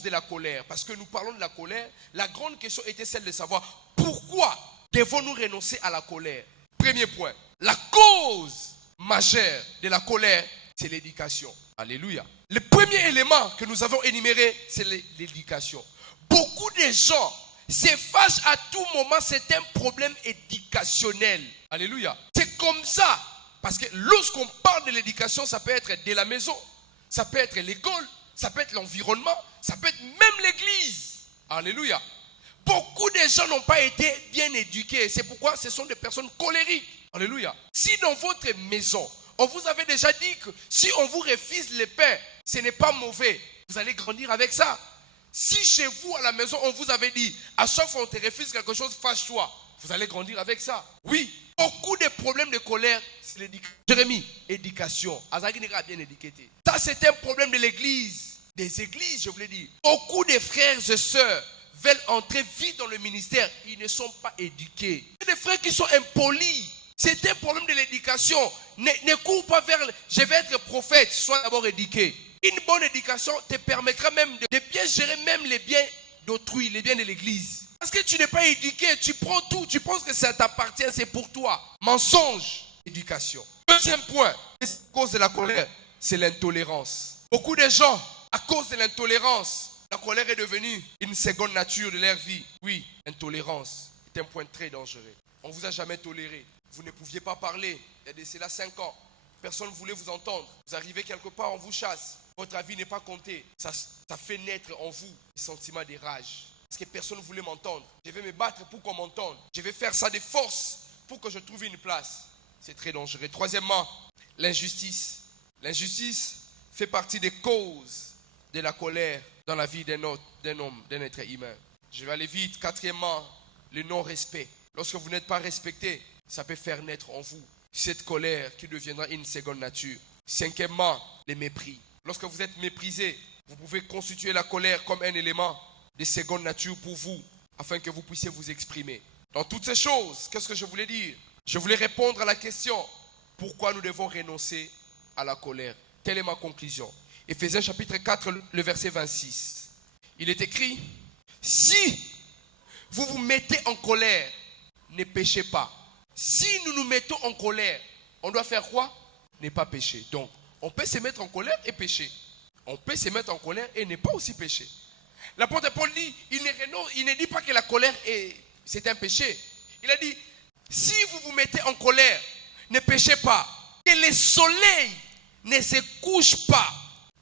cause de la colère. Parce que nous parlons de la colère. La grande question était celle de savoir pourquoi devons-nous renoncer à la colère. Premier point. La cause majeure de la colère, c'est l'éducation. Alléluia. Le premier élément que nous avons énuméré, c'est l'éducation. Beaucoup de gens se fâchent à tout moment, c'est un problème éducationnel. Alléluia. C'est comme ça. Parce que lorsqu'on parle de l'éducation, ça peut être de la maison, ça peut être l'école, ça peut être l'environnement, ça peut être même l'église. Alléluia. Beaucoup de gens n'ont pas été bien éduqués. C'est pourquoi ce sont des personnes colériques. Alléluia. Si dans votre maison, on vous avait déjà dit que si on vous refuse le pain, ce n'est pas mauvais. Vous allez grandir avec ça. Si chez vous, à la maison, on vous avait dit, à chaque fois on te refuse quelque chose, fâche-toi. Vous allez grandir avec ça. Oui, beaucoup de problèmes de colère, c'est l'éducation. Jérémie, éducation. Azaki n'est pas bien éduqué. Ça, c'est un problème de l'église. Des églises, je voulais dire. Beaucoup de frères et sœurs veulent entrer vite dans le ministère. Ils ne sont pas éduqués. Il y a des frères qui sont impolis. C'est un problème de l'éducation. Ne cours pas vers je vais être prophète. Sois d'abord éduqué. Une bonne éducation te permettra même de bien gérer même les biens d'autrui, les biens de l'église. Parce que tu n'es pas éduqué, tu prends tout, tu penses que ça t'appartient, c'est pour toi. Mensonge, éducation. Deuxième point, la cause de la colère, c'est l'intolérance. Beaucoup de gens, à cause de l'intolérance, la colère est devenue une seconde nature de leur vie. Oui, l'intolérance est un point très dangereux. On ne vous a jamais toléré. Vous ne pouviez pas parler. Il y a de cela 5 ans. Personne ne voulait vous entendre. Vous arrivez quelque part, on vous chasse. Votre avis n'est pas compté. Ça fait naître en vous des sentiments de rage. Parce que personne ne voulait m'entendre. Je vais me battre pour qu'on m'entende. Je vais faire ça de force pour que je trouve une place. C'est très dangereux. Troisièmement, l'injustice. L'injustice fait partie des causes de la colère dans la vie d'un homme, d'un être humain. Je vais aller vite. Quatrièmement, le non-respect. Lorsque vous n'êtes pas respecté, ça peut faire naître en vous cette colère qui deviendra une seconde nature. Cinquièmement, le mépris. Lorsque vous êtes méprisé, vous pouvez constituer la colère comme un élément de seconde nature pour vous, afin que vous puissiez vous exprimer. Dans toutes ces choses, qu'est-ce que je voulais dire? Je voulais répondre à la question, pourquoi nous devons renoncer à la colère? Telle est ma conclusion. Éphésiens chapitre 4, le verset 26. Il est écrit, si vous vous mettez en colère, ne péchez pas. Si nous nous mettons en colère, on doit faire quoi? Ne pas pécher. Donc, on peut se mettre en colère et pécher. On peut se mettre en colère et ne pas aussi pécher. L'apôtre Paul dit, il ne dit pas que la colère c'est un péché. Il a dit, si vous vous mettez en colère, ne péchez pas. Que le soleil ne se couche pas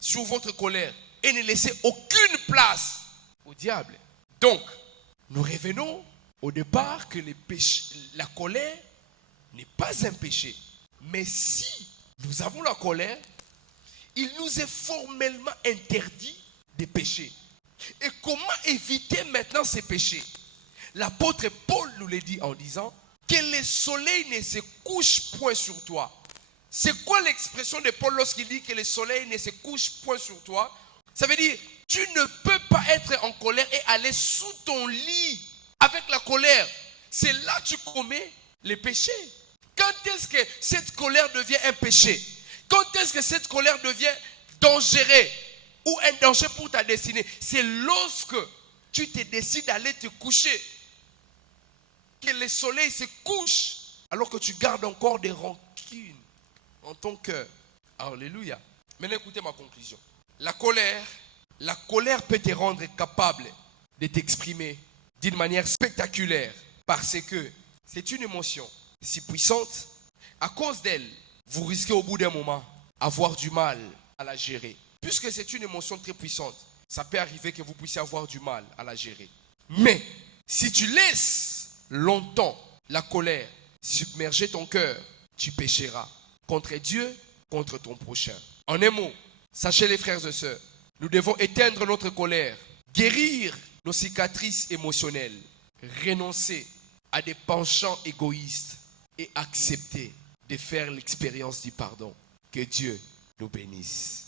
sur votre colère et ne laissez aucune place au diable. Donc, nous revenons au départ que la colère n'est pas un péché. Mais si nous avons la colère, il nous est formellement interdit de pécher. Et comment éviter maintenant ces péchés? L'apôtre Paul nous le dit en disant que le soleil ne se couche point sur toi. C'est quoi l'expression de Paul lorsqu'il dit que le soleil ne se couche point sur toi? Ça veut dire, tu ne peux pas être en colère et aller sous ton lit avec la colère. C'est là que tu commets les péchés. Quand est-ce que cette colère devient un péché? Quand est-ce que cette colère devient dangereuse ou un danger pour ta destinée? C'est lorsque tu te décides d'aller te coucher, que le soleil se couche, alors que tu gardes encore des rancunes en ton cœur. Alléluia. Maintenant, écoutez ma conclusion. La colère peut te rendre capable de t'exprimer d'une manière spectaculaire parce que c'est une émotion si puissante. À cause d'elle, vous risquez au bout d'un moment avoir du mal à la gérer. Puisque c'est une émotion très puissante, ça peut arriver que vous puissiez avoir du mal à la gérer. Mais si tu laisses longtemps la colère submerger ton cœur, tu pécheras contre Dieu, contre ton prochain. En un mot, sachez les frères et sœurs, nous devons éteindre notre colère, guérir nos cicatrices émotionnelles, renoncer à des penchants égoïstes et accepter de faire l'expérience du pardon. Que Dieu nous bénisse.